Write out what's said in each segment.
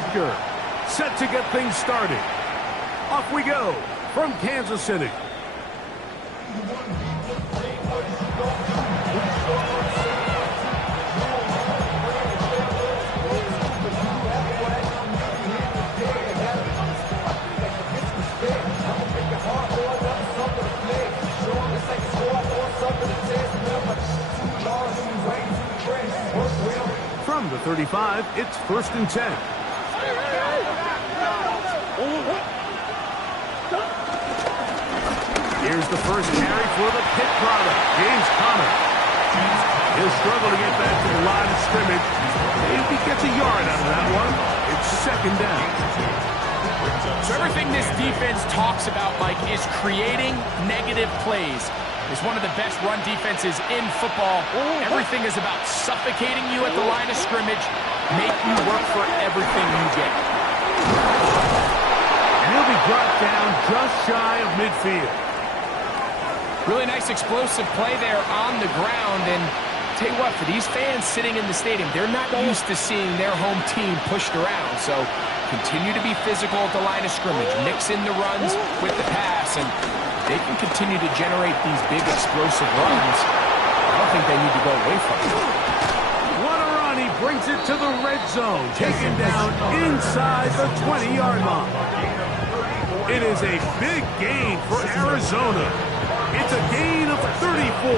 Butker, set to get things started. Off we go from Kansas City. From the 35, it's 1st and 10. Here's the first carry for the Pitt product, James Conner. He'll struggle to get back to the line of scrimmage. If he gets a yard out of that one, it's 2nd down. So everything this defense talks about, Mike, is creating negative plays. It's one of the best run defenses in football. Everything is about suffocating you at the line of scrimmage, make you work for everything you get. And he'll be brought down just shy of midfield. Really nice explosive play there on the ground. And tell you what, for these fans sitting in the stadium, they're not used to seeing their home team pushed around. So continue to be physical at the line of scrimmage. Mix in the runs with the pass, and they can continue to generate these big explosive runs. I don't think they need to go away from it. What a run. He brings it to the red zone. Taken down inside the 20-yard line. It is a big gain for Arizona. It's a gain of 34.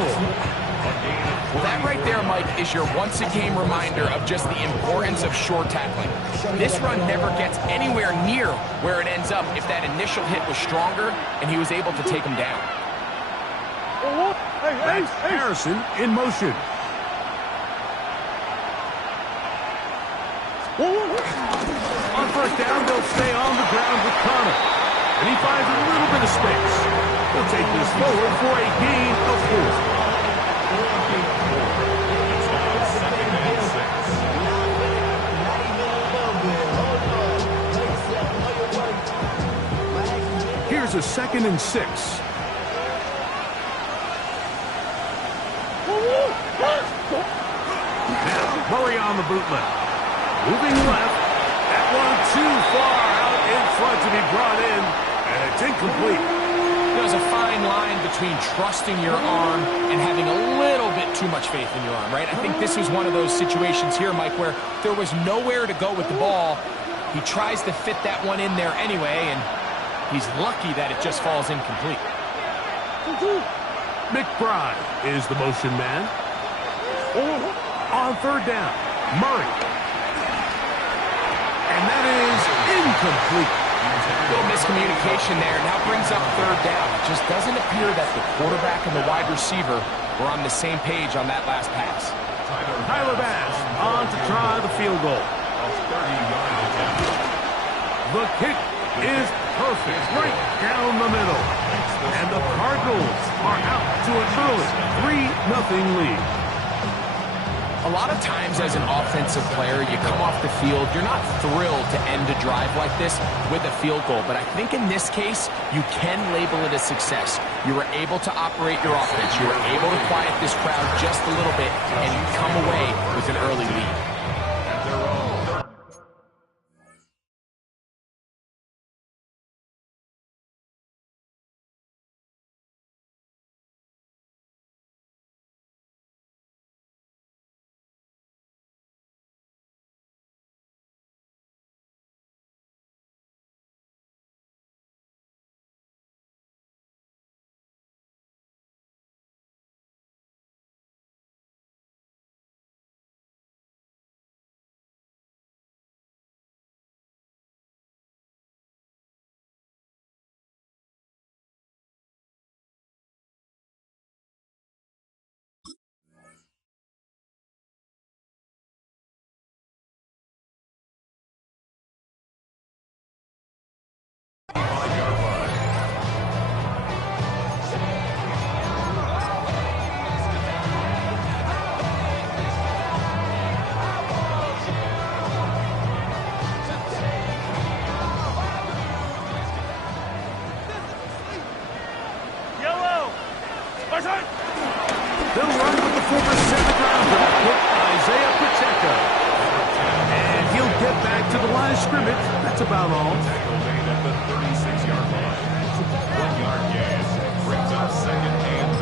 Well, that right there, Mike, is your once-a-game reminder of just the importance of short tackling. This run never gets anywhere near where it ends up if that initial hit was stronger and he was able to take him down. That's Harrison in motion. On 1st down, they'll stay on the ground with Conner. And he finds a little bit of space. He'll take this forward for a gain of 4. Here's a 2nd and 6. Now, Murray on the bootleg. Moving left. That one too far out in front to be brought in, and it's incomplete. There's a fine line between trusting your arm and having a little bit too much faith in your arm, right? I think this was one of those situations here, Mike, where there was nowhere to go with the ball. He tries to fit that one in there anyway, and he's lucky that it just falls incomplete. McBride is the motion man. On 3rd down, Murray. And that is incomplete. A little miscommunication there. Now brings up 3rd down. It just doesn't appear that the quarterback and the wide receiver were on the same page on that last pass. Tyler Bass on to try the field goal. The kick is perfect, right down the middle. And the Cardinals are out to an early 3-0 lead. A lot of times as an offensive player, you come off the field, you're not thrilled to end a drive like this with a field goal. But I think in this case, you can label it a success. You were able to operate your offense. You were able to quiet this crowd just a little bit and come away with an early lead. scrimmage. That's about all. Tackle made at the 36-yard line. 1-yard gain. Brings up 2nd and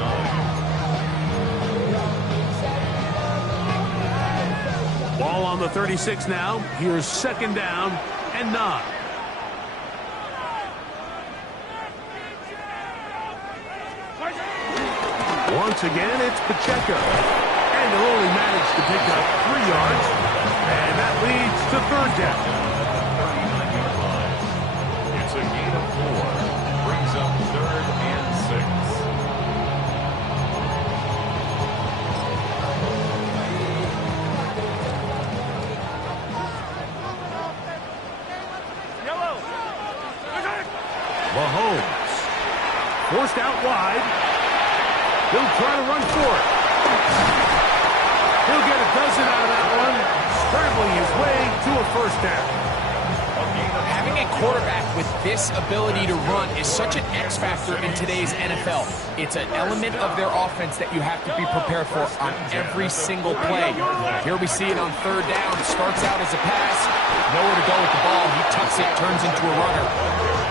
9. Ball on the 36 now. Here's 2nd down and 9. Once again, it's Pacheco. And they'll only manage to pick up 3 yards. And that leads to 3rd down. 39-yard line. It's a gain of 4. Brings up 3rd and 6. Mahomes. Forced out wide. He'll try to run for it. He'll get a dozen out of that one, scrambling his way to a 1st down. Having a quarterback with this ability to run is such an X factor in today's NFL. It's an element of their offense that you have to be prepared for on every single play. Here we see it on 3rd down. Starts out as a pass. Nowhere to go with the ball. He tucks it, turns into a runner.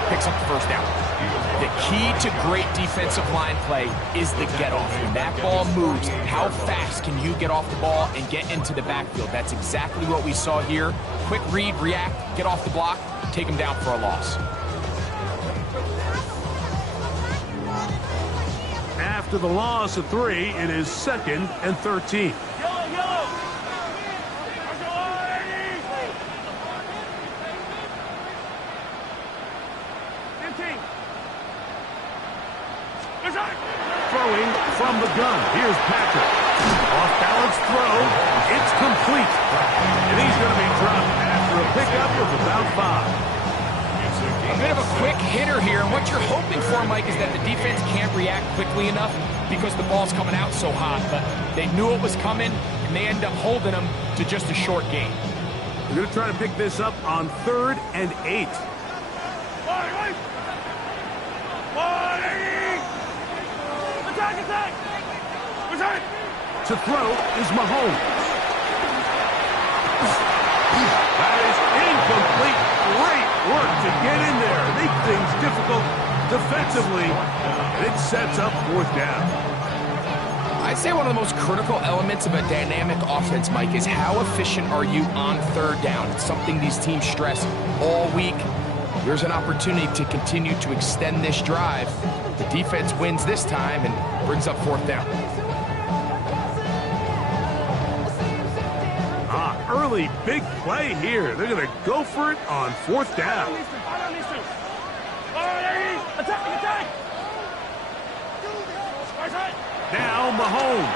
Picks up the 1st down. The key to great defensive line play is the get-off. When that ball moves, how fast can you get off the ball and get into the backfield? That's exactly what we saw here. Quick read, react, get off the block, take him down for a loss. After the loss of 3, it is 2nd and 13. Throwing from the gun. Here's Patrick. Off-balance throw. It's complete. And he's going to be dropped after a pickup of about 5. A bit of a quick hitter here, and what you're hoping for, Mike, is that the defense can't react quickly enough because the ball's coming out so hot. But they knew it was coming, and they end up holding them to just a short gain. We're going to try to pick this up on 3rd and 8. To throw is Mahomes. That is incomplete. Great work to get in there. Make things difficult defensively. And it sets up 4th down. I'd say one of the most critical elements of a dynamic offense, Mike, is how efficient are you on 3rd down. It's something these teams stress all week. Here's an opportunity to continue to extend this drive. The defense wins this time and brings up 4th down. Early big play here. They're going to go for it on 4th down. Now Mahomes.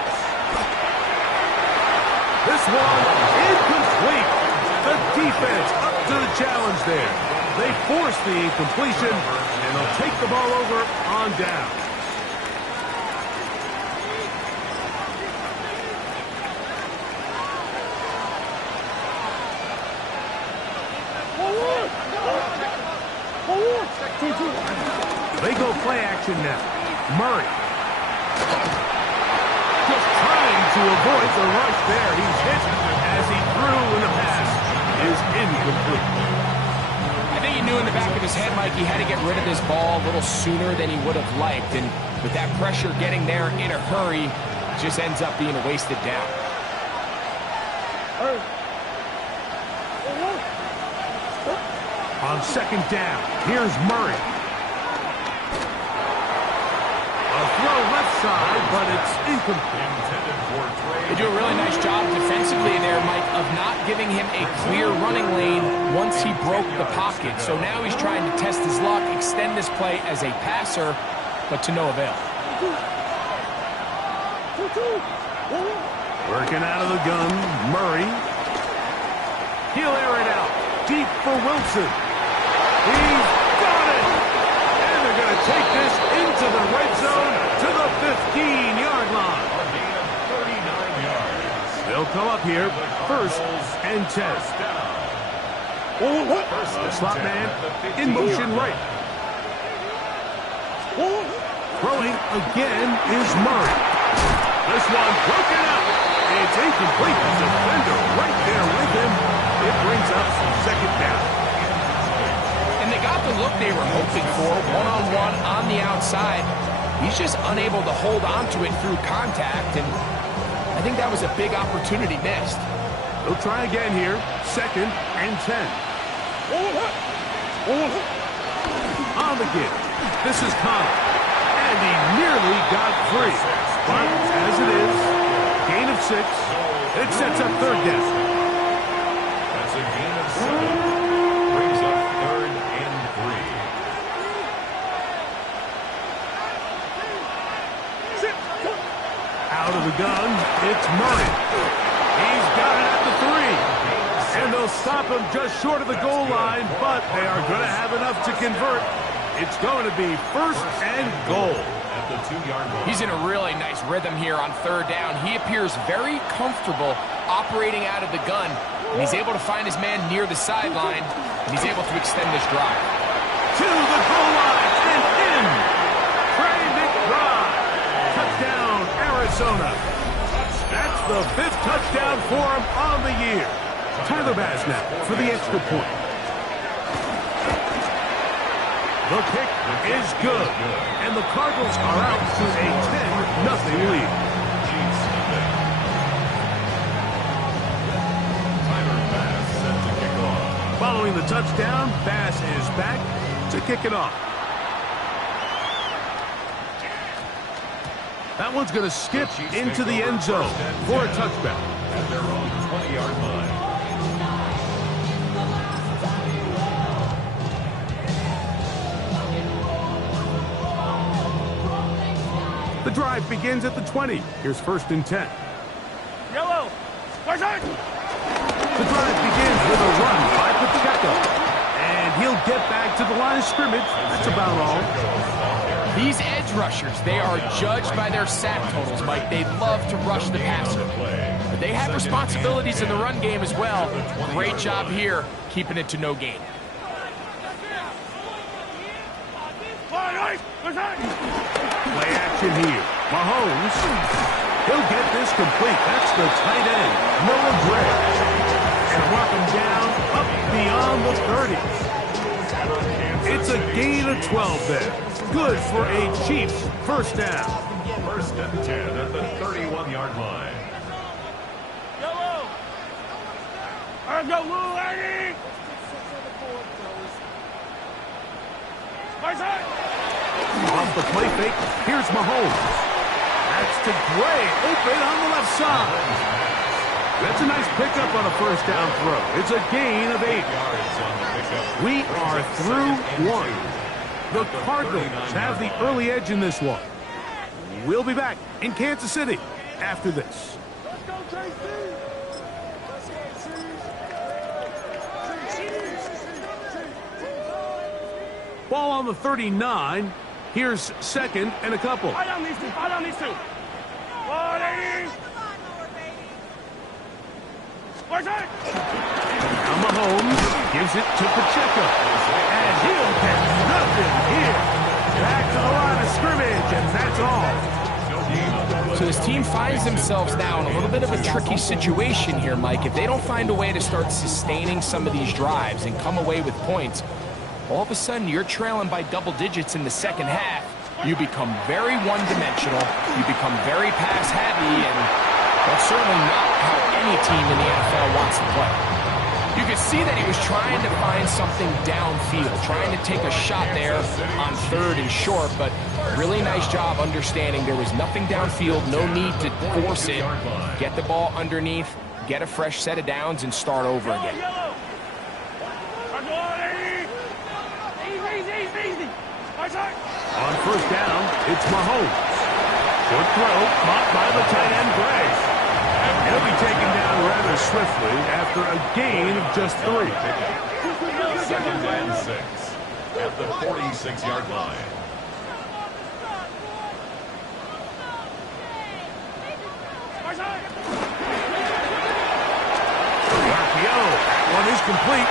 This one incomplete. The defense up to the challenge there. They force the incompletion, and they'll take the ball over on down. They go play action now. Murray. Just trying to avoid the rush there. He's hit as he threw, and the pass is incomplete. I think he knew in the back of his head, Mike, he had to get rid of this ball a little sooner than he would have liked. And with that pressure getting there in a hurry, it just ends up being a wasted down. On 2nd down, here's Murray. A throw left side, but it's incomplete. They do a really nice job defensively there, Mike, of not giving him a clear running lane once he broke the pocket. So now he's trying to test his luck, extend this play as a passer, but to no avail. Working out of the gun, Murray. He'll air it out deep for Wilson. He's got it! And they're going to take this into the red zone to the 15-yard line. They'll come up here, 1st and 10. Slot man in motion right. Throwing again is Murray. This one broken up. It's incomplete. The defender right there with him. It brings up 2nd down. look they were hoping for, one-on-one on the outside. He's just unable to hold on to it through contact, and I think that was a big opportunity missed. They'll try again here. 2nd and 10. On the give. This is Connor. And he nearly got free. But as it is, gain of 6. It sets up 3rd down. That's a gain of 7. Brings up 3rd and 3. Out of the gun, it's Murray. He's got it at the 3. And they'll stop him just short of the goal line, but they are going to have enough to convert. It's going to be 1st and goal. At the 2-yard line. He's in a really nice rhythm here on 3rd down. He appears very comfortable operating out of the gun, and he's able to find his man near the sideline, and he's able to extend this drive. To the goal line and in. Trey McBride. Touchdown, Arizona. That's the 5th touchdown for him on the year. Tyler Bass now for the extra point. The kick is good, and the Cardinals are out to a 10-0 lead. Tyler Bass set to kick off. Following the touchdown, Bass is back to kick it off. That one's going to skip into the end zone for a touchback. At their own 20-yard line. The drive begins at the 20. Here's 1st and 10. Yellow. The drive begins with a run by Pacheco. And he'll get back to the line of scrimmage. That's about all. These edge rushers, they are judged by their sack totals, Mike. They love to rush the passer. But they have responsibilities in the run game as well. Great job here, keeping it to no gain. Play action here. Mahomes. He'll get this complete. That's the tight end, Noah Gray. And walk him down up beyond the 30. It's a gain of 12 there. Good for a Chiefs 1st down. 1st and 10 at the 31-yard line. Yellow. I go, Lou, Eddie. Off the play fake, here's Mahomes. That's to Gray, open on the left side. That's a nice pickup on a 1st down throw. It's a gain of 8. Yards on the pickup. We are through 1. The Cardinals have the early edge in this one. We'll be back in Kansas City after this. Let's go, JC. Ball on the 39. Here's 2nd and a couple. Fight on these two. Fight on these two. Now Mahomes gives it to Pacheco. And he'll get nothing here. Back to the line of scrimmage, and that's all. So this team finds themselves now in a little bit of a tricky situation here, Mike. If they don't find a way to start sustaining some of these drives and come away with points, all of a sudden you're trailing by double digits in the 2nd half. You become very one-dimensional. You become very pass-heavy, and that's certainly not how any team in the NFL wants to play. You could see that he was trying to find something downfield, trying to take a shot there on 3rd and short, but really nice job understanding there was nothing downfield, no need to force it. Get the ball underneath, get a fresh set of downs, and start over again. On 1st down, it's Mahomes. Short throw, caught by the tight end, Gray. He'll be taken down rather swiftly after a gain of just 3. 2nd and 6 at the 46-yard line. RPO, that one is complete.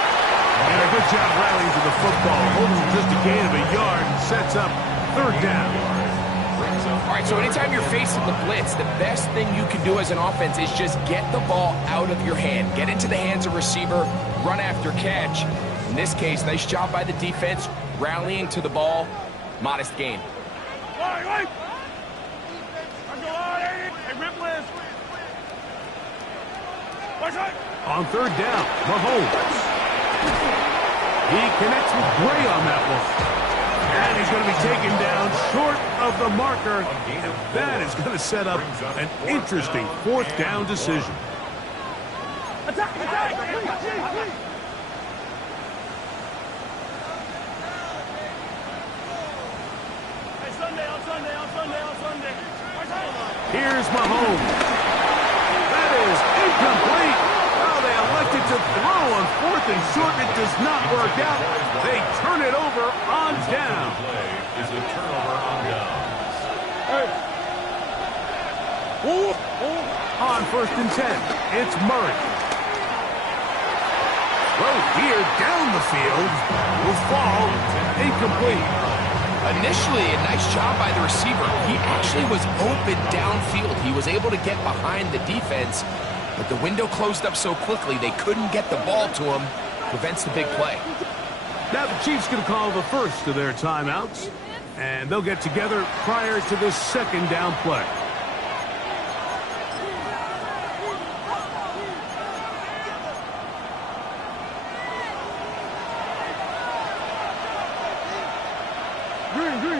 And a good job rallying to the football. Holding just a gain of a yard and sets up 3rd down. All right, so anytime you're facing the blitz, the best thing you can do as an offense is just get the ball out of your hand. Get into the hands of receiver, run after catch. In this case, nice job by the defense, rallying to the ball. Modest gain. On third down, Mahomes. He connects with Gray on that one. And he's going to be taken down short of the marker. And that is going to set up an interesting fourth down decision. Attack! Attack! Hey, Sunday, on Sunday, on Sunday, on Sunday. Here's Mahomes. That is incomplete. Well, they elected to throw on fourth and short. It does not work out. They turn it over on down. Is a turnover on downs. Hey. On first and 10, it's Murray. Throw here down the field will fall incomplete. Initially, a nice job by the receiver. He actually was open downfield. He was able to get behind the defense, but the window closed up so quickly they couldn't get the ball to him. Prevents the big play. Now the Chiefs going to call the first of their timeouts, and they'll get together prior to this second down play.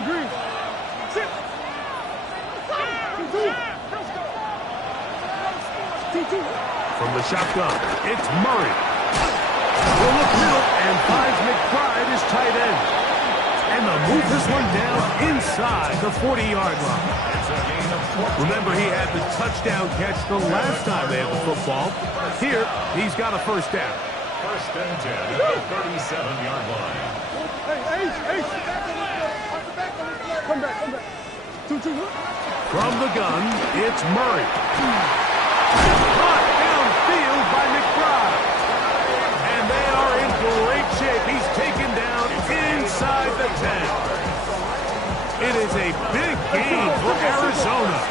Green. Sit. From the shotgun, it's Murray. Will look middle and finds McBride as tight end. And they'll move this one down inside the 40-yard line. Remember, he had the touchdown catch the last time they had the football. Here, he's got a first down. First and 10 at the 37-yard line. Hey, Ace. Come back. 2-2. From the gun, it's Murray. Caught downfield by McBride. And they are in great shape. He's taken down inside the 10. It is a big gain for Arizona.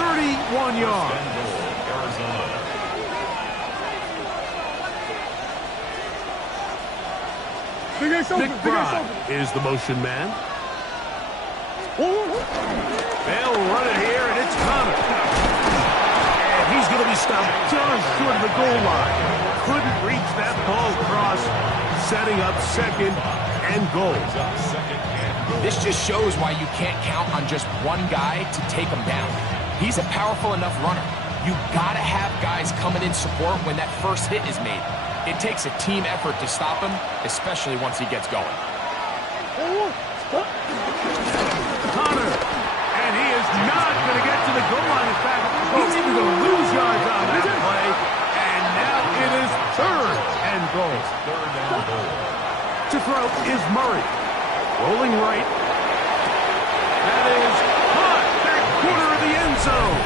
31 yards. McBride is the motion man. They'll run it here, and it's Connor. And he's going to be stopped just short of the goal line. Couldn't reach that ball across, setting up second and goal. This just shows why you can't count on just one guy to take him down. He's a powerful enough runner. You got to have guys coming in support when that first hit is made. It takes a team effort to stop him, especially once he gets going. Connor, and he is not going to get to the goal line. In fact, he's even going to lose yards on that play. And now it is third and goal. To throw is Murray. Rolling right. That is caught back corner of the end zone.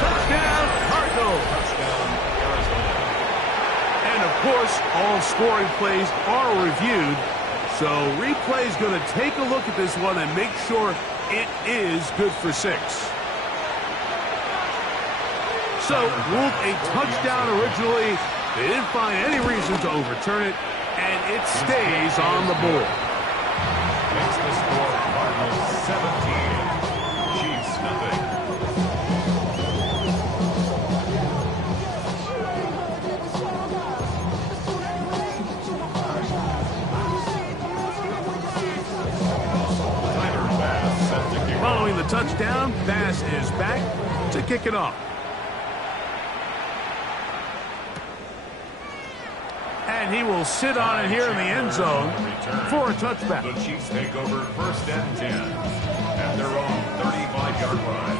Touchdown, Cardinals. And of course, all scoring plays are reviewed. So replay is going to take a look at this one and make sure it is good for 6. So ruled a touchdown originally. They didn't find any reason to overturn it, and it stays on the board. Makes the score Cardinals 17, Chiefs nothing. Following the touchdown, Bass is back to kick it off. And he will sit on it here in the end zone for a touchback. The Chiefs take over first and 10 at their own 35-yard line.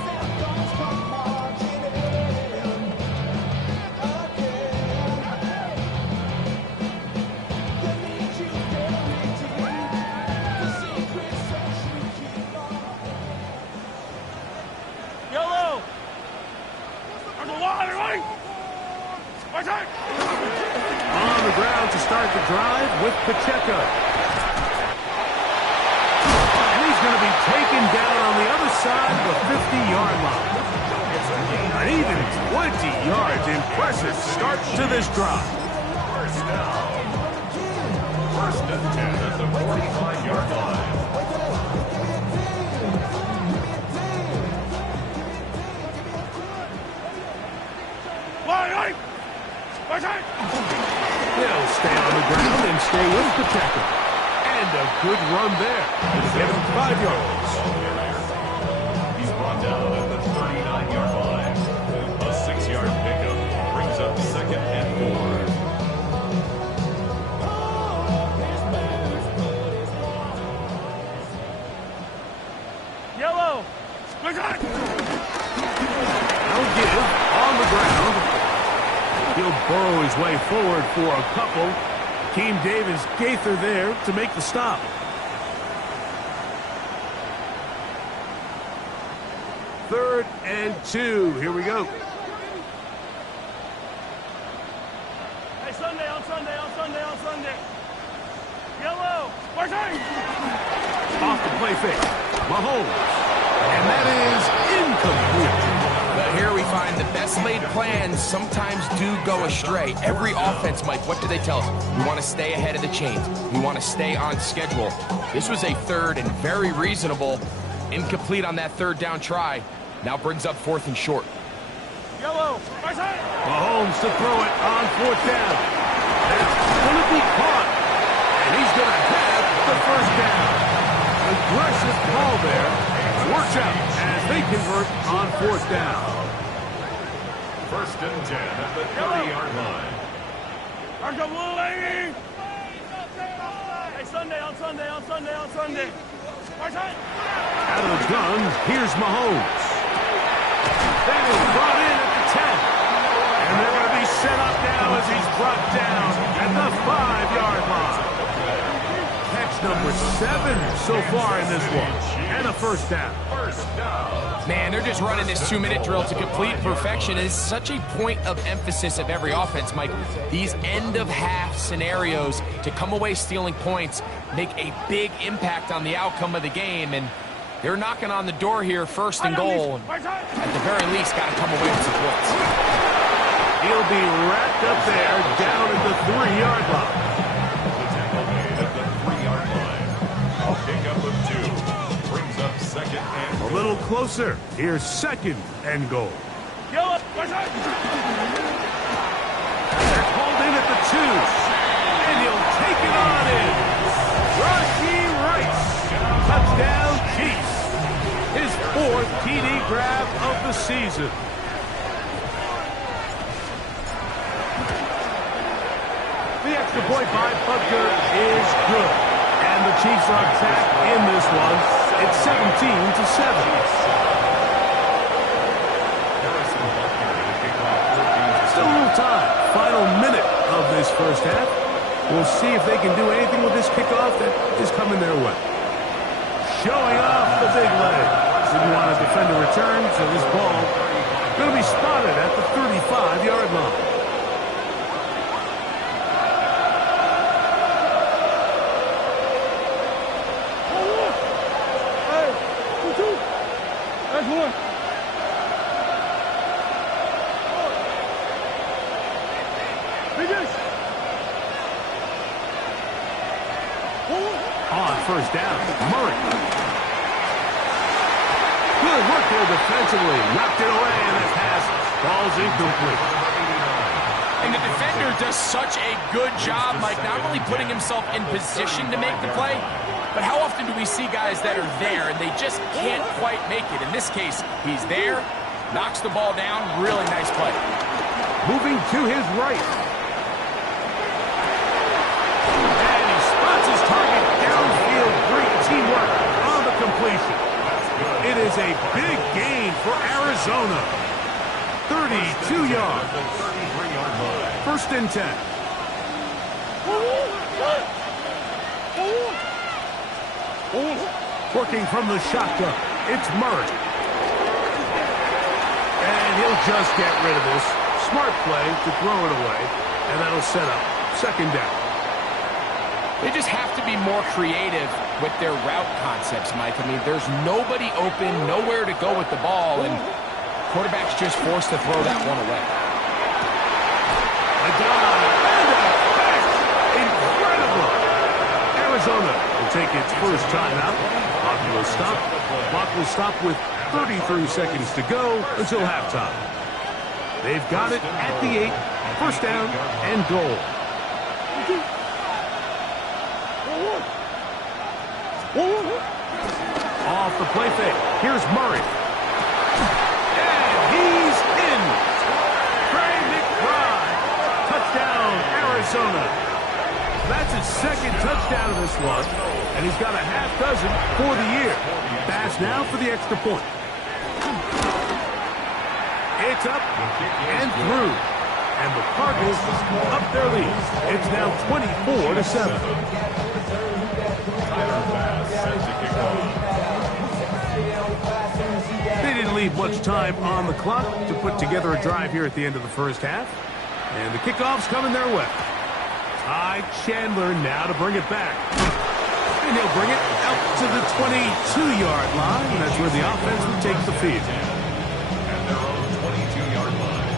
Yellow. On the line, right? Attack. On the ground to start the drive with Pacheco. And he's going to be taken down on the other side of the 50-yard line. An even 20 yards. Impressive start to this drive. First and 10 at the 45-yard line. He'll stay on the ground and stay with the tackle. And a good run there. Give him 5 yards. He's brought down at the 39-yard line. A 6-yard pickup brings up 2nd and 4. Yellow. Now give on the ground. He'll burrow his way forward for a couple. Keem Davis Gaither there to make the stop. Third and 2. Here we go. Hey, Sunday, on Sunday, on Sunday, on Sunday. Yellow. Off the play fake. Mahomes. And that is incomplete. But here we find the best laid plans sometimes do go astray. Every offense, Mike, what do they tell us? We want to stay ahead of the chains. We want to stay on schedule. This was a third and very reasonable. Incomplete on that third down try. Now brings up 4th and short. Yellow. Mahomes to throw it on 4th down. That's going to be caught. And he's going to have the first down. Aggressive call there. Works out as they convert on 4th down. First and 10 at the 30-yard line. Hey, Sunday, on Sunday, on Sunday, on Sunday. Out of the gun, here's Mahomes. That is brought in at the 10. And they're going to be set up now as he's brought down at the 5-yard line. Catch number 7 so far in this one. And a first down. Man, they're just running this 2-minute drill to complete perfection. It's such a point of emphasis of every offense, Mike. These end-of-half scenarios to come away stealing points make a big impact on the outcome of the game. And they're knocking on the door here, 1st and goal. At the very least, got to come away with some points. He'll be wrapped up there down at the 3-yard line. The tackle made at the 3-yard line. A pickup of 2 brings up 2nd and A little closer. Here's 2nd and goal. Yellow. They're called in at the 2. And he'll take it on in. Rashi Rice. Touchdown Chiefs. His 4th TD grab of the season. The extra point by Butker is good. And the Chiefs are back in this one. It's 17-7. Still a little time. Final minute of this first half. We'll see if they can do anything with this kickoff that is coming their way. Showing off the big leg. Didn't want to defend a return, so this ball going to be spotted at the 35-yard line. On first down, Murray. Good work there defensively. Knocked it away, and the pass falls incomplete. And the defender does such a good job, Mike, not only putting himself in position to make the play, but how often do we see guys that are there and they just can't quite make it? In this case, he's there, knocks the ball down, really nice play. Moving to his right. And he spots his target downfield. Great teamwork on the completion. It is a big gain for Arizona. 32 yards. 1st and 10. Working from the shotgun, it's Murray. And he'll just get rid of this. Smart play to throw it away, and that'll set up 2nd down. They just have to be more creative with their route concepts, Mike. I mean, there's nobody open, nowhere to go with the ball, and quarterback's just forced to throw that one away. A dive and a catch. Incredible. Arizona will take its first timeout. Clock will stop with 33 seconds to go until halftime. They've got it at the 8, first down and goal. Off the play fake. Here's Murray. And he's in. Trey McBride. Touchdown, Arizona. That's his second touchdown of this one, and he's got a half dozen for the year. Pass now for the extra point. It's up and through. And the Cardinals up their lead. It's now 24-7. They didn't leave much time on the clock to put together a drive here at the end of the first half. And the kickoff's coming their way. Ty Chandler now to bring it back. And he'll bring it out to the 22-yard line. And that's where the offense will take the field. At their own 22-yard line.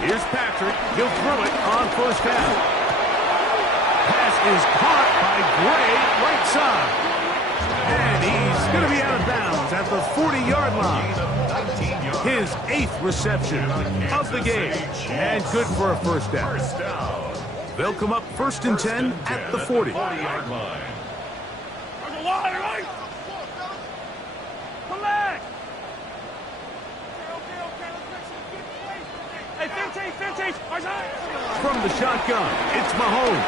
Here's Patrick. He'll throw it on first down. Pass is caught by Gray, right side. And he's going to be out of bounds at the 40-yard line. His 8th reception of the game. And good for a first down. They'll come up 1st and 10 at the 40. Yard line. Come back! Hey, 15! From the shotgun, it's Mahomes.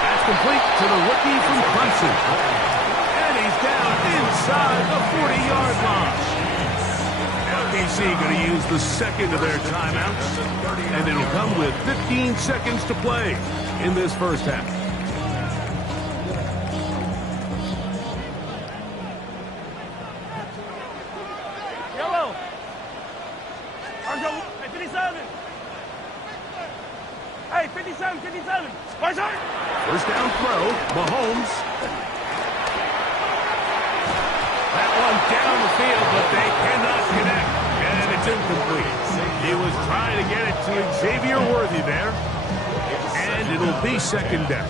That's complete to the rookie from Clemson. And he's down inside the 40-yard line. LBC going to use the second of their timeouts. And it'll come with 15 seconds to play in this first half. Yellow! Hey, 57! Hey, 57! First down throw, Mahomes. That one down the field, but they cannot connect. And it's incomplete. He was trying to get it to Xavier Worthy there. And it'll be second down.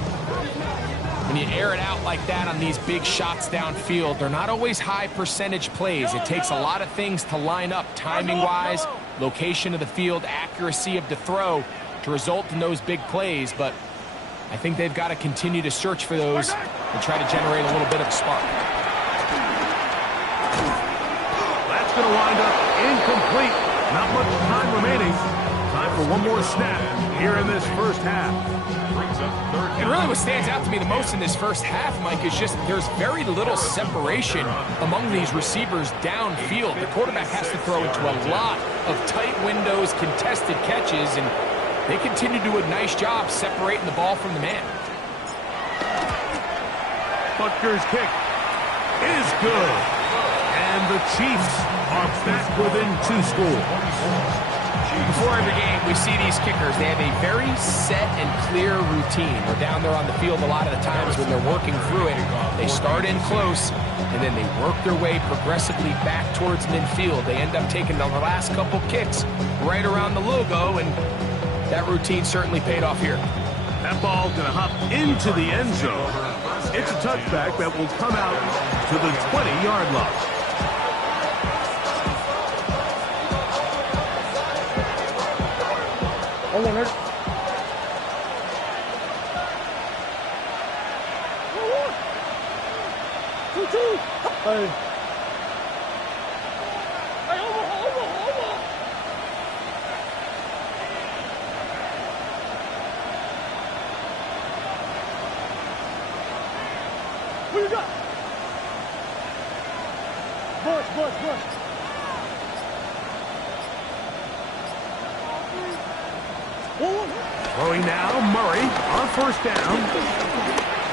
When you air it out like that on these big shots downfield, they're not always high percentage plays. It takes a lot of things to line up timing-wise, location of the field, accuracy of the throw to result in those big plays. But I think they've got to continue to search for those and try to generate a little bit of a spark. That's going to wind up incomplete. Not much time remaining. Time for one more snap here in this first half. And really what stands out to me the most in this first half, Mike, is just there's very little separation among these receivers downfield. The quarterback has to throw into a lot of tight windows, contested catches, and they continue to do a nice job separating the ball from the man. Butker's kick is good. And the Chiefs are back within 2 scores. Before every game, we see these kickers. They have a very set and clear routine. They're down there on the field a lot of the times when they're working through it. They start in close, and then they work their way progressively back towards midfield. They end up taking the last couple kicks right around the logo, and that routine certainly paid off here. That ball's going to hop into the end zone. It's a touchback that will come out to the 20-yard line. Hold on, ready? Hey. Hey, over. What you got? Bush. Throwing now, Murray on first down.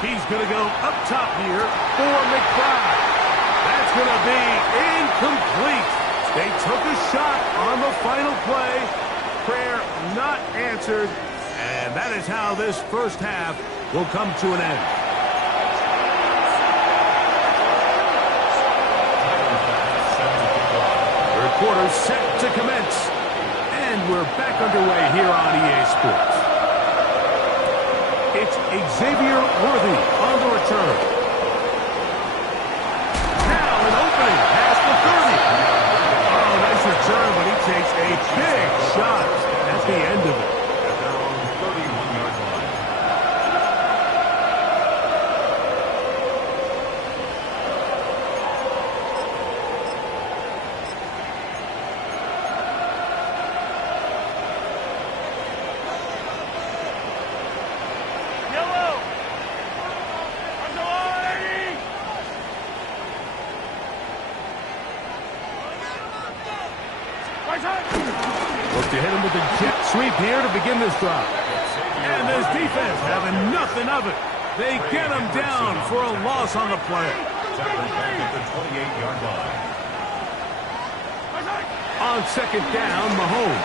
He's going to go up top here for McBride. That's going to be incomplete. They took a shot on the final play. Prayer not answered. that is how this first half will come to an end. Third quarter set to commence. And we're back underway here on EA Sports. It's Xavier Worthy on the return. Now an opening past the 30. Oh, nice return, but he takes a big shot at the end of it. At their own 31-yard line. Yellow. Underway. Right side. Look to hit him with a jet sweep here to begin this drive. And this defense having nothing of it. They get him down for a loss on the play. Tackled back at the 28-yard line. Right side. On second down, Mahomes.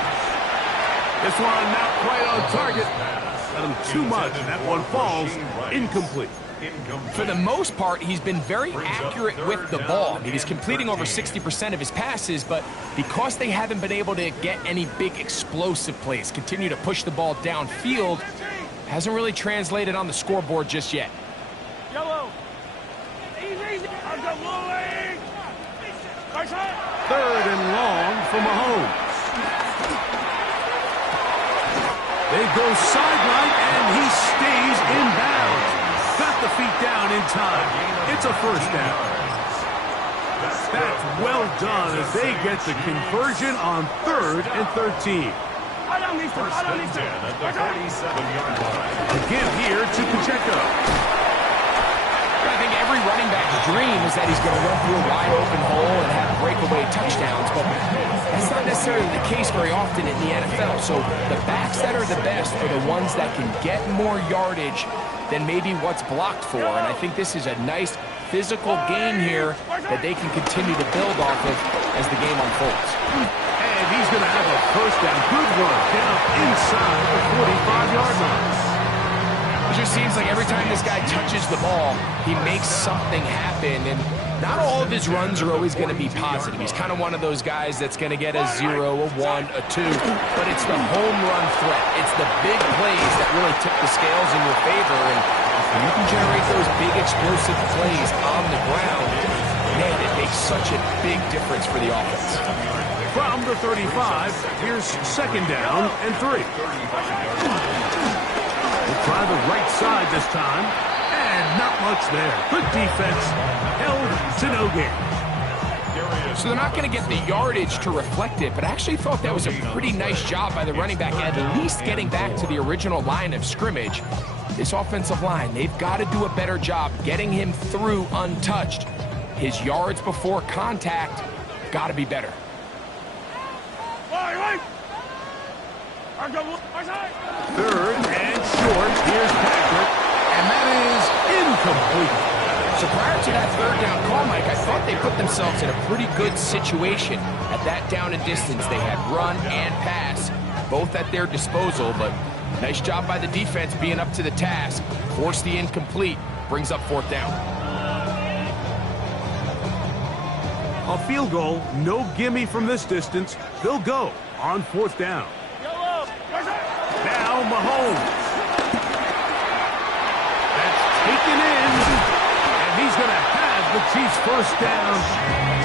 This one not quite on target. Got him too much, and that one falls incomplete. For the most part, he's been very accurate with the ball. I mean, he's completing over 60% of his passes, but because they haven't been able to get any big explosive plays, continue to push the ball downfield, hasn't really translated on the scoreboard just yet. Yellow. Easy. Underway. Right side. Third and long for Mahomes. They go sideline, and he stays in bounds. Got the feet down in time. It's a first down. That's well done as they get the conversion on 3rd and 13. First and 10 at the 37-yard line. A give here to Pacheco. I think every running back's dream is that he's going to run through a wide open hole and have breakaway touchdowns, but that's not necessarily the case very often in the NFL. So the backs that are the best are the ones that can get more yardage than maybe what's blocked for. And I think this is a nice physical game here that they can continue to build off of as the game unfolds. And he's going to have a first down. Good one down inside the 45-yard line. It just seems like every time this guy touches the ball, he makes something happen. And not all of his runs are always going to be positive. He's kind of one of those guys that's going to get a 0, a 1, a 2. But it's the home run threat. It's the big plays that really tip the scales in your favor. And if you can generate those big explosive plays on the ground, man, it makes such a big difference for the offense. From the 35, here's second down and 3. We'll try the right side this time, and not much there. Good defense, held to no gain. So they're not going to get the yardage to reflect it, but I actually thought that was a pretty nice job by the running back, at least getting back to the original line of scrimmage. This offensive line, they've got to do a better job getting him through untouched. His yards before contact got to be better. Third and short, here's Patrick, and that is incomplete. So prior to that third down call, Mike, I thought they put themselves in a pretty good situation at that down and distance. They had run and pass, both at their disposal, but nice job by the defense being up to the task. Force the incomplete, brings up 4th down. A field goal, no gimme from this distance. They'll go on 4th down. Now Mahomes. That's taken in, and he's going to have the Chiefs first down.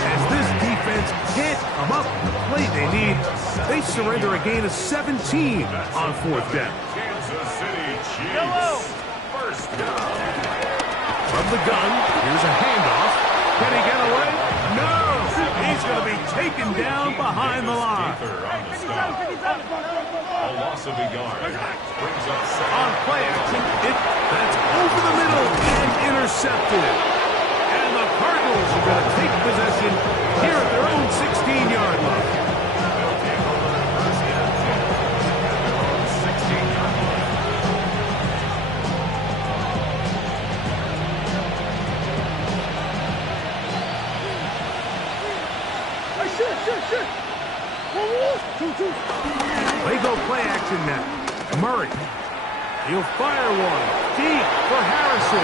As this defense can't come up with the play they need, they surrender a gain of 17 on 4th down. Kansas City Chiefs. First down. From the gun, here's a handoff. Can he get away? No! He's going to be taken down behind the line. A loss of a yard. Brings up second. On play action, that's over the middle and intercepted. And the Cardinals are going to take possession here at their own 16-yard line. They'll take over first and 10 at their own 16-yard line. They go play action now. Murray He'll fire one deep for Harrison.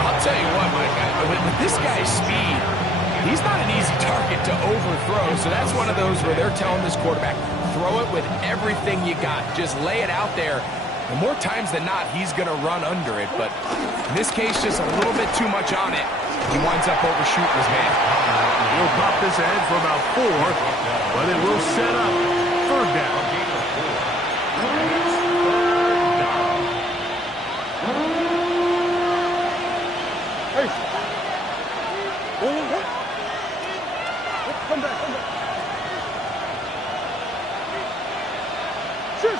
I'll tell you what, Mike, with this guy's speed, he's not an easy target to overthrow, so that's one of those where they're telling this quarterback, throw it with everything you got. Just lay it out there. And more times than not, he's going to run under it, but in this case, just a little bit too much on it. He winds up overshooting his man. He'll pop this ahead for about 4, but it will set up 3rd down. Hey. Oh. Come back. Shoot.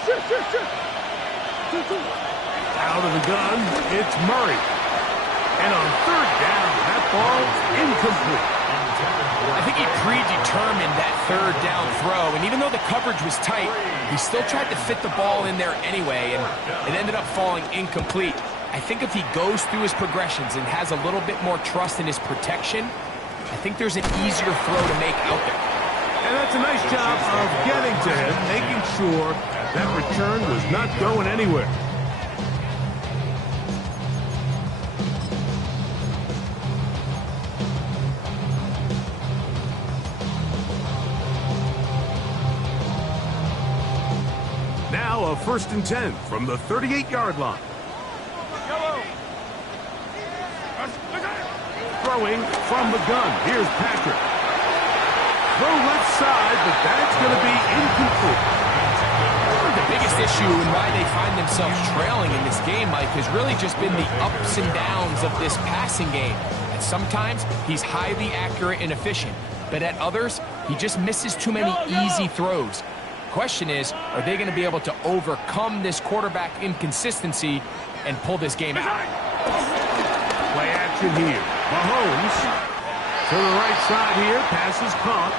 Out of the gun, it's Murray. And on 3rd down, that ball's incomplete. I think he predetermined that 3rd down throw, and even though the coverage was tight, he still tried to fit the ball in there anyway, and it ended up falling incomplete. I think if he goes through his progressions and has a little bit more trust in his protection, I think there's an easier throw to make out there. And that's a nice job of getting to him, making sure that return was not going anywhere. Now a 1st and 10 from the 38-yard line. Throwing from the gun. Here's Patrick. Throw left side, but that's going to be incomplete. The biggest issue and why they find themselves trailing in this game, Mike, has really just been the ups and downs of this passing game. And sometimes he's highly accurate and efficient, but at others, he just misses too many easy throws. Question is, are they going to be able to overcome this quarterback inconsistency and pull this game out? Play action here. Mahomes to the right side here. Pass is caught.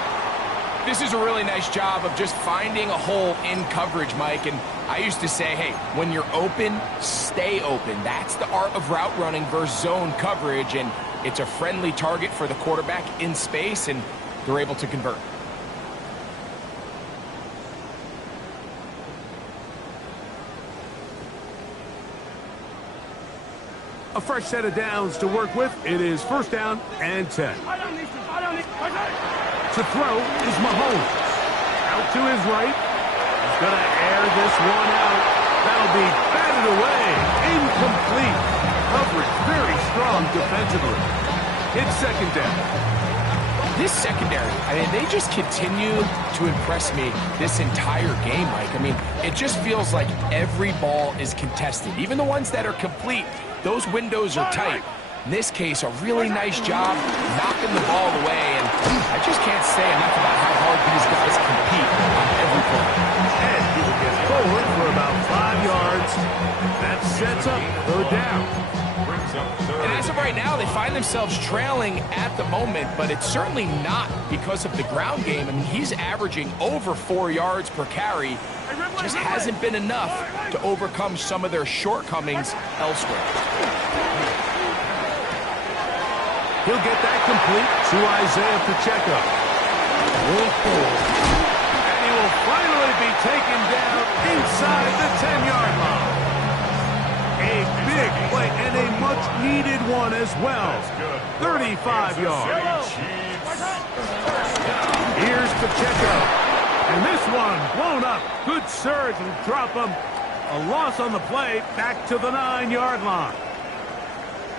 This is a really nice job of just finding a hole in coverage, Mike. And I used to say, hey, when you're open, stay open. That's the art of route running versus zone coverage. And it's a friendly target for the quarterback in space, and they're able to convert. A fresh set of downs to work with. It is 1st down and 10. To throw is Mahomes. Out to his right. He's going to air this one out. That'll be batted away. Incomplete. Coverage very strong defensively. It's 2nd down. This secondary, I mean, they just continue to impress me this entire game, Mike. I mean, it just feels like every ball is contested. Even the ones that are complete, those windows are tight. In this case, a really nice job knocking the ball away, and I just can't say enough about how hard these guys compete on every play. And he will get forward for about 5 yards. That sets up 3rd down. And as of right now, they find themselves trailing at the moment, but it's certainly not because of the ground game. I mean, he's averaging over 4 yards per carry. Just hasn't been enough to overcome some of their shortcomings elsewhere. He'll get that complete to Isaiah Pacheco. And he will finally be taken down inside the 10-yard line. A big play and a much-needed one as well. 35 yards. Here's Pacheco. And this one blown up. Good surge and drop him. A loss on the play, back to the 9-yard line.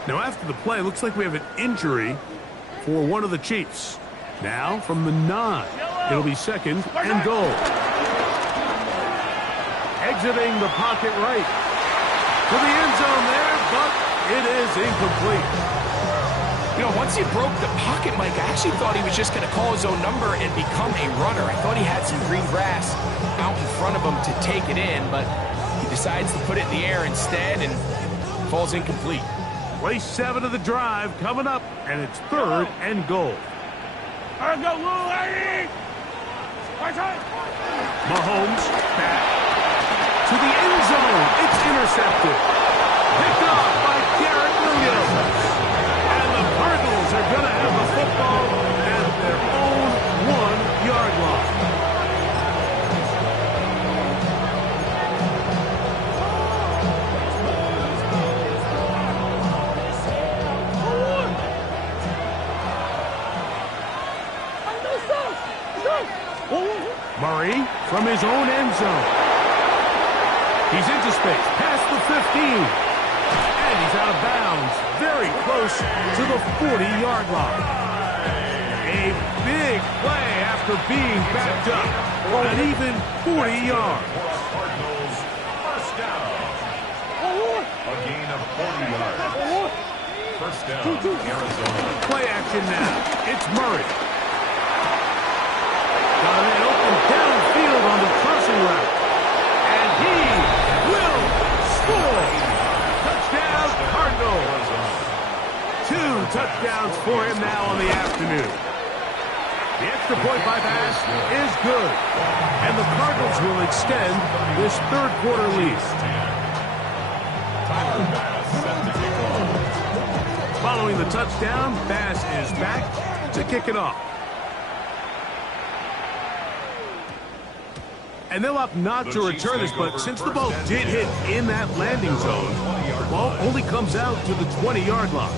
Now after the play, looks like we have an injury for one of the Chiefs. Now from the 9, it'll be 2nd and goal. Exiting the pocket right. To the end zone there, but it is incomplete. You know, once he broke the pocket, Mike, I actually thought he was just going to call his own number and become a runner. I thought he had some green grass out in front of him to take it in, but he decides to put it in the air instead and falls incomplete. Play 7 of the drive coming up, and it's 3rd and goal. Mahomes back to the end zone. It's intercepted. Picked off by Garrett Williams. And the Cardinals are going to have the football at their own 1-yard line. from his own end zone. He's into space, past the 15. And he's out of bounds, very close to the 40-yard line. A big play after being backed up for an even 40 yards. Cardinals, first down. A gain of 40 yards. First down, Arizona. Play action now. It's Murray. Got a man open downfield on the crossing route. And he will score. Touchdown, Cardinals. 2 touchdowns for him now on the afternoon. The extra point by pass is good. And the Cardinals will extend this third quarter lead. Following the touchdown, Bass is back to kick it off. And they'll opt not to return this, but since the ball did hit in that landing zone, the ball only comes out to the 20-yard line.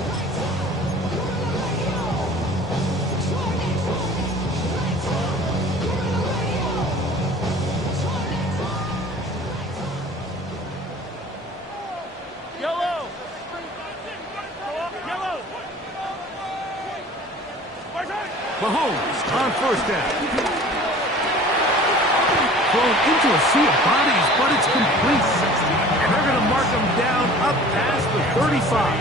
Mahomes on first down. Thrown into a sea of bodies, but it's complete. And they're going to mark him down up past the 35.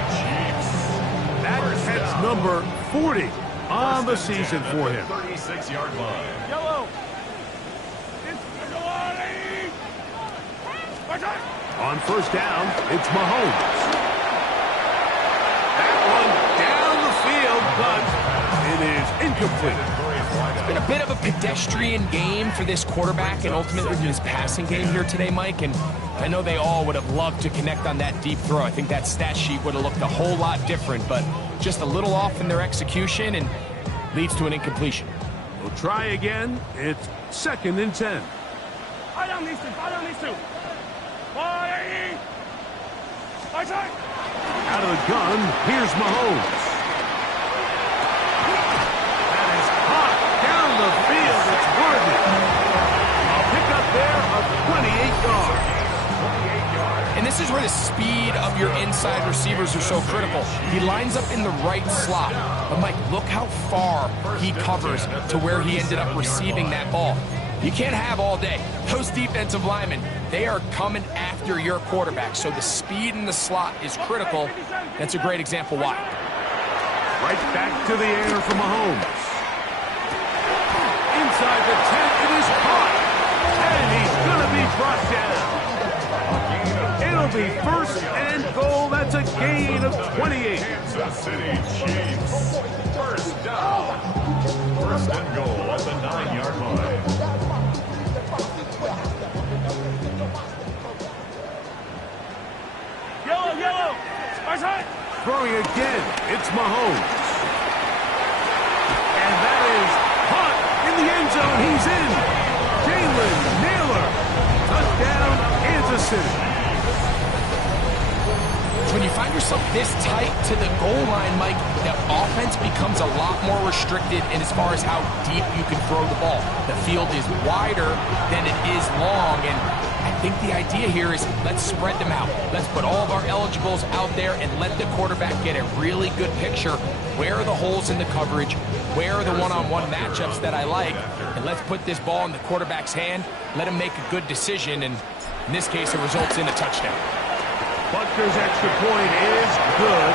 That's number 40 on the season for him. 36-yard line. Yellow. On first down, it's Mahomes. That one down the field, but it is incomplete. It's been a bit of a pedestrian game for this quarterback and ultimately his passing game here today, Mike. And I know they all would have loved to connect on that deep throw. I think that stat sheet would have looked a whole lot different, but just a little off in their execution and leads to an incompletion. We'll try again. It's 2nd and 10. I don't need to. Out of the gun, here's Mahomes. That is hot down the field. It's worthy. A pickup there of 28 yards. And this is where the speed of your inside receivers are so critical. He lines up in the right slot. But, Mike, look how far he covers to where he ended up receiving that ball. You can't have all day. Those defensive linemen, they are coming after your quarterback. So the speed in the slot is critical. That's a great example why. Right back to the air for Mahomes. Inside the 10, it is caught. And he's going to be brought down. It'll be 1st and goal. That's a gain of 28. Kansas City Chiefs. First down. 1st and goal at the 9-yard line. Yellow. Throwing again, it's Mahomes. And that is caught in the end zone. He's in. Jalen Naylor. Touchdown, Kansas City. When you find yourself this tight to the goal line, Mike, the offense becomes a lot more restricted in as far as how deep you can throw the ball. The field is wider than it is long, and I think the idea here is let's spread them out. Let's put all of our eligibles out there and let the quarterback get a really good picture. Where are the holes in the coverage? Where are the one-on-one matchups that I like? And let's put this ball in the quarterback's hand, let him make a good decision, and in this case, it results in a touchdown. Butker's extra point is good,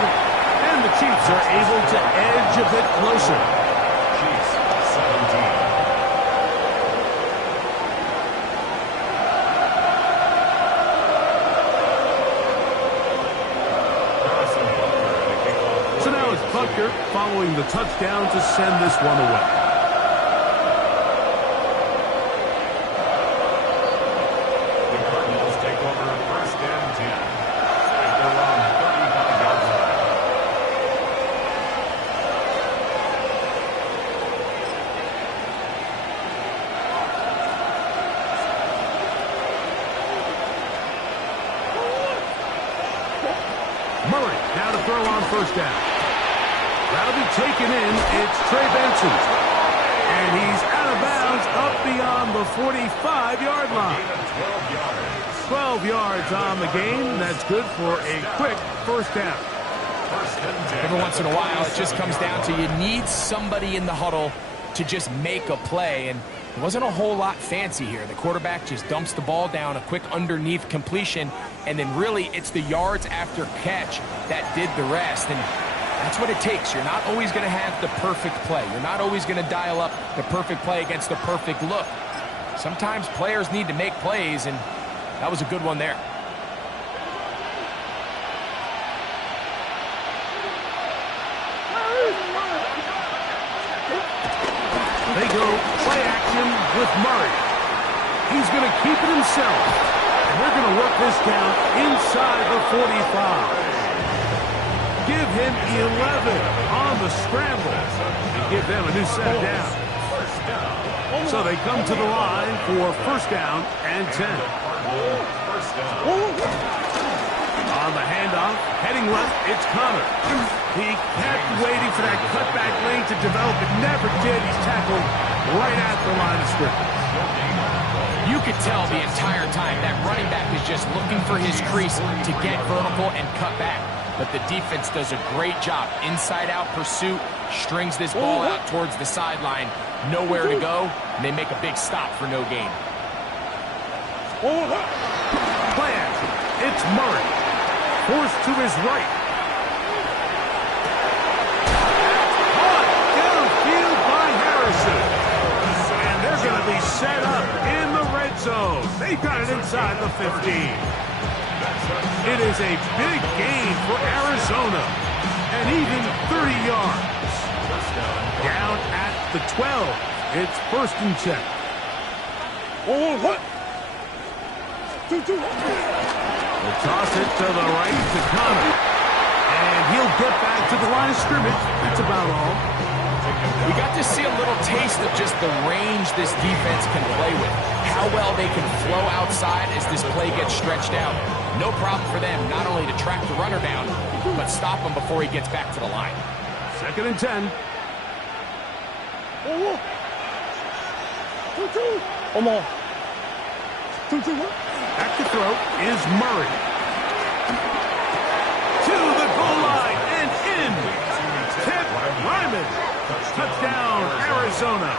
and the Chiefs are able to edge a bit closer. Chiefs 17. So now it's Butker following the touchdown to send this one away. Murray now to throw on first down. That'll be taken in. It's Trey Benson. And he's out of of bounds up beyond the 45-yard line. 12 yards on the game. That's good for a quick first down. Every once in a while, it just comes down to you need somebody in the huddle to just make a play, and it wasn't a whole lot fancy here. The quarterback just dumps the ball down, a quick underneath completion, and then really it's the yards after catch that did the rest, and that's what it takes. You're not always going to have the perfect play. You're not always going to dial up the perfect play against the perfect look. Sometimes players need to make plays, and that was a good one there. They go play action with Murray. He's going to keep it himself. And they're going to work this count inside the 45. Give him 11 on the scramble and give them a new set down. So they come to the line for first down and 10. On the handoff, heading left, it's Connor. He kept waiting for that cutback lane to develop. It never did. He's tackled right at the line of scrimmage. You could tell the entire time that running back is just looking for his crease to get vertical and cut back. But the defense does a great job. Inside-out pursuit, strings this ball out towards the sideline. Nowhere to go, and they make a big stop for no gain. Play action. It's Murray. Forced to his right. Caught downfield by Harrison. And they're going to be set up in the red zone. They got it inside the 15. It is a big gain for Arizona. And even 30 yards. Down at the 12. It's first and 10. They'll toss it to the right to Connor. And he'll get back to the line of scrimmage. That's about all. We got to see a little taste of just the range this defense can play with. How well they can flow outside as this play gets stretched out. No problem for them not only to track the runner down, but stop him before he gets back to the line. Second and 10. Back to throw is Murray. To the goal line and in. Tip Ryman. Touchdown, Arizona.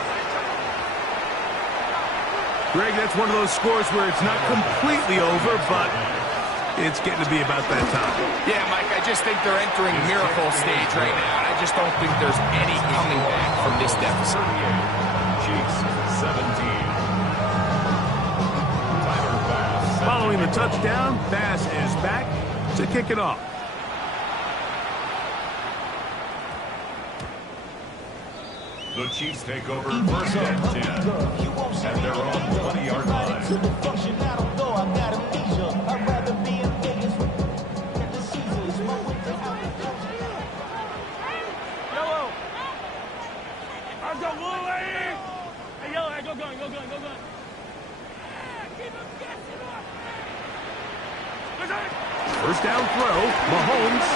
Greg, that's one of those scores where it's not completely over, but it's getting to be about that time. Yeah, Mike, I just think they're entering miracle stage right now, and I just don't think there's any coming back from this deficit. Chiefs 17. Following the touchdown, Bass is back to kick it off. The Chiefs take over first and 10 at their own 20-yard line. Yellow. I've got Willie. Hey, Yellow, hey, go gun, go gun, go gun. Keep him guessing up. First down throw, Mahomes.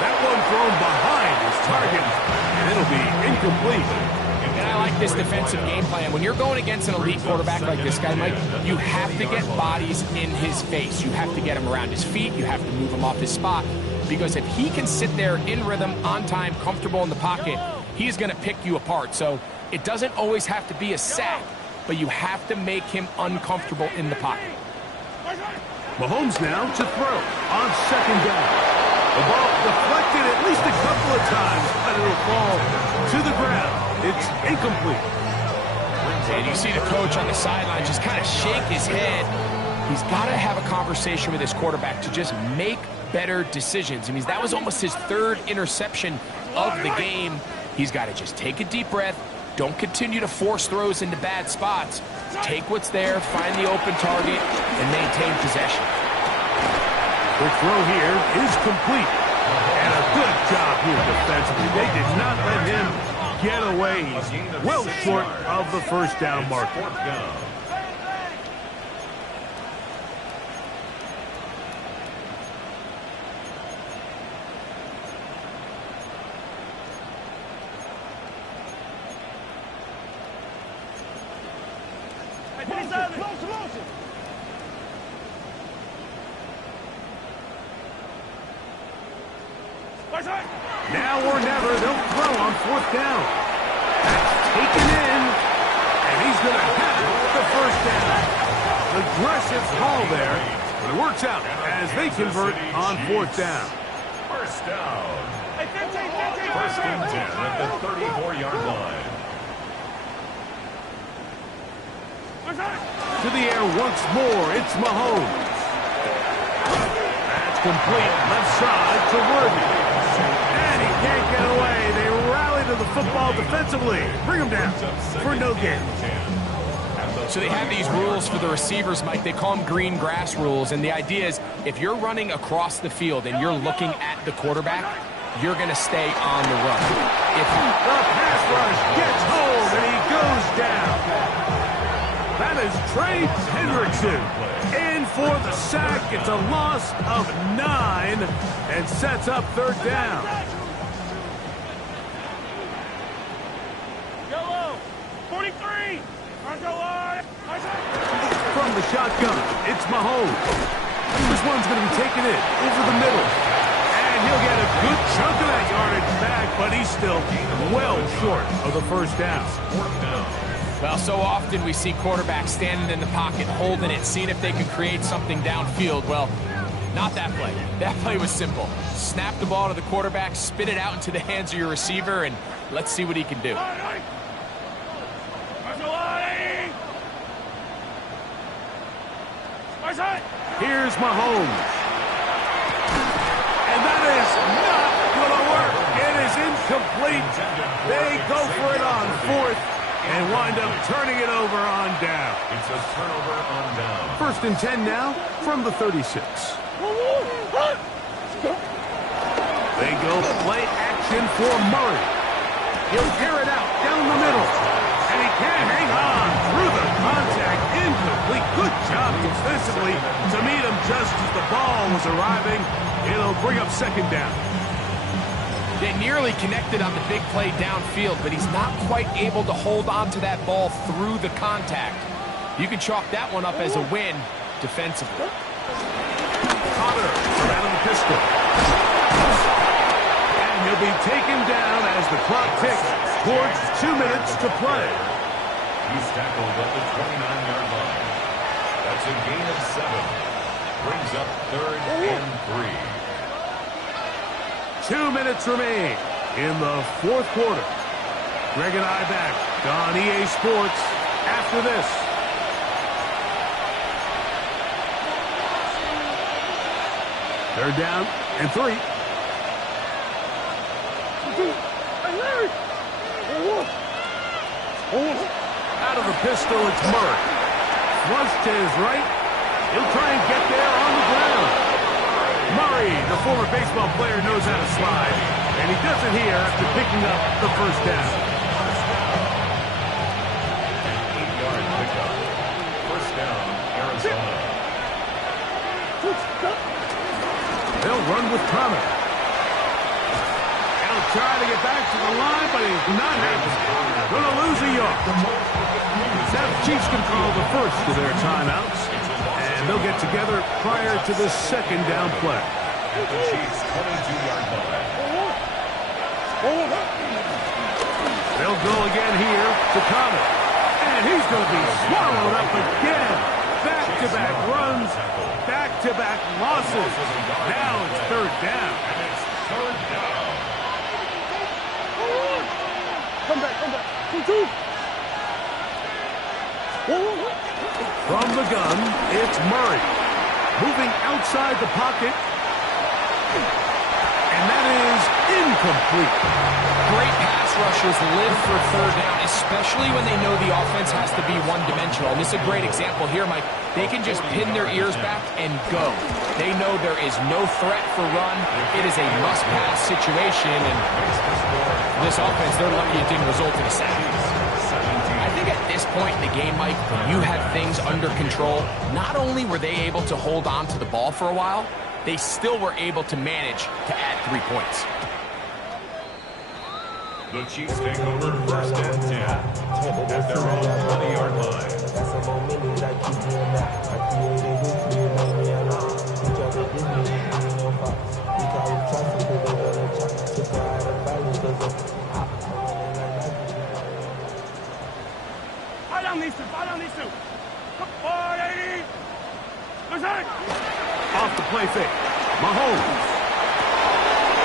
That one thrown behind his target, and it'll be incomplete. And I like this defensive game plan. When you're going against an elite quarterback like this guy, Mike, you have to get bodies in his face. You have to get him around his feet. You have to move him off his spot. Because if he can sit there in rhythm, on time, comfortable in the pocket, he's going to pick you apart. So it doesn't always have to be a sack, but you have to make him uncomfortable in the pocket. Mahomes now to throw on second down. The ball deflected at least a couple of times, but it'll fall to the ground. It's incomplete. And you see the coach on the sideline just kind of shake his head. He's got to have a conversation with his quarterback to just make better decisions. I mean, that was almost his third interception of the game. He's got to just take a deep breath. Don't continue to force throws into bad spots. Take what's there, find the open target, and maintain possession. The throw here is complete. And a good job here defensively. They did not let him get away. He's well short of the first down marker. Now or never, they'll throw on 4th down. That's taken in, and he's going to have the 1st down. Aggressive haul there, but it works out as they convert on 4th down. 1st down. 1st and 10 at the 34-yard line. To the air once more, it's Mahomes. That's complete, left side to Worthy. And he can't get away. They rally to the football defensively. Bring him down for no gain. So they have these rules for the receivers, Mike. They call them green grass rules. And the idea is if you're running across the field and you're looking at the quarterback, you're going to stay on the run. If the pass rush gets home and he goes down. That is Trey Hendrickson in for the sack. It's a loss of 9 and sets up 3rd down. Yellow, 43. From the shotgun, it's Mahomes. This one's going to be taken in over the middle. And he'll get a good chunk of that yardage back, but he's still well short of the 1st down. 4th down. Well, so often we see quarterbacks standing in the pocket, holding it, seeing if they can create something downfield. Well, not that play. That play was simple. Snap the ball to the quarterback, spin it out into the hands of your receiver, and let's see what he can do. Here's Mahomes. And that is not going to work. It is incomplete. They go for it on 4th and wind up turning it over on down. It's a turnover on down. 1st and 10 now from the 36. They go play action for Murray. He'll tear it out down the middle. And he can't hang on through the contact. Incomplete. Good job defensively to meet him just as the ball was arriving. It'll bring up 2nd down. They nearly connected on the big play downfield, but he's not quite able to hold on to that ball through the contact. You can chalk that one up as a win defensively. Potter out of the pistol. And he'll be taken down as the clock ticks towards 2 minutes to play. He's tackled at the 29-yard line. That's a gain of 7. Brings up 3rd and 3. 2 minutes remain in the 4th quarter. Greg and I back on EA Sports after this. They're down and 3. Out of the pistol, it's Murray. Flush to his right. He'll try and get there on the ground. Murray, the former baseball player, knows how to slide, and he does it here after picking up the 1st down. 8-yard pickup. 1st down, Arizona. They'll run with Connor. He'll try to get back to the line, but he's not happening. Going to lose a yard. Now the Chiefs can call the first of their timeouts, and they'll get together prior to the 2nd down play. At the Chiefs' 22-yard line. They'll go again here to Connor. And he's going to be swallowed up again. Back-to-back runs, back-to-back losses. Now it's 3rd down. And it's 3rd down. Come back. From the gun, it's Murray. Moving outside the pocket. And that is incomplete. Great pass rushers live for 3rd down, especially when they know the offense has to be one-dimensional. And this is a great example here, Mike. They can just pin their ears back and go. They know there is no threat for run. It is a must-pass situation, and this offense, they're lucky it didn't result in a sack. I think at this point in the game, Mike, when you have things under control, not only were they able to hold on to the ball for a while, they still were able to manage to add 3 points. The Chiefs take over 1st and 10 at their own 20-yard line. Fight on these two. Come on, 80. Off the play fake. Mahomes.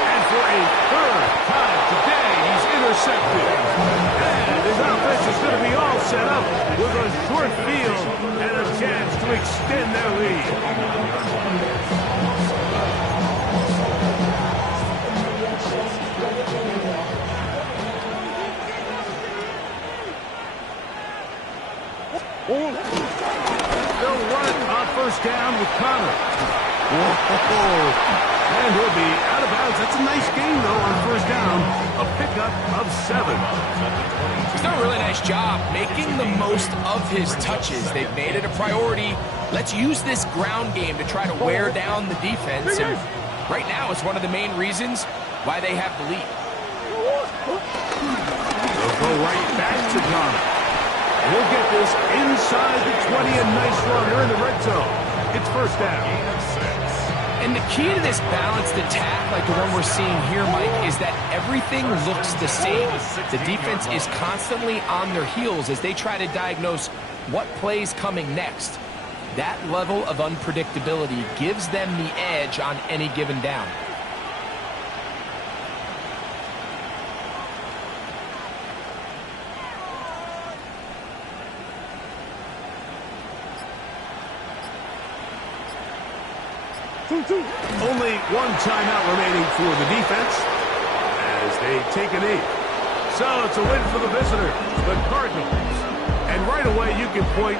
And for a third time today, he's intercepted. And his offense is going to be all set up with a short field and a chance to extend their lead. They'll run it on 1st down with Connor. Whoa. And he'll be out of bounds. That's a nice gain, though, on 1st down. A pickup of 7. He's done a really nice job making the most of his touches. They've made it a priority. Let's use this ground game to try to wear down the defense. And right now, it's one of the main reasons why they have the lead. They'll go right back to Connor. He'll get this inside the 20, a nice run. They're in the red zone. It's 1st down. And the key to this balanced attack, like the one we're seeing here, Mike, is that everything looks the same. The defense is constantly on their heels as they try to diagnose what play's coming next. That level of unpredictability gives them the edge on any given down. Only one timeout remaining for the defense as they take a knee. So it's a win for the visitor, the Cardinals. And right away you can point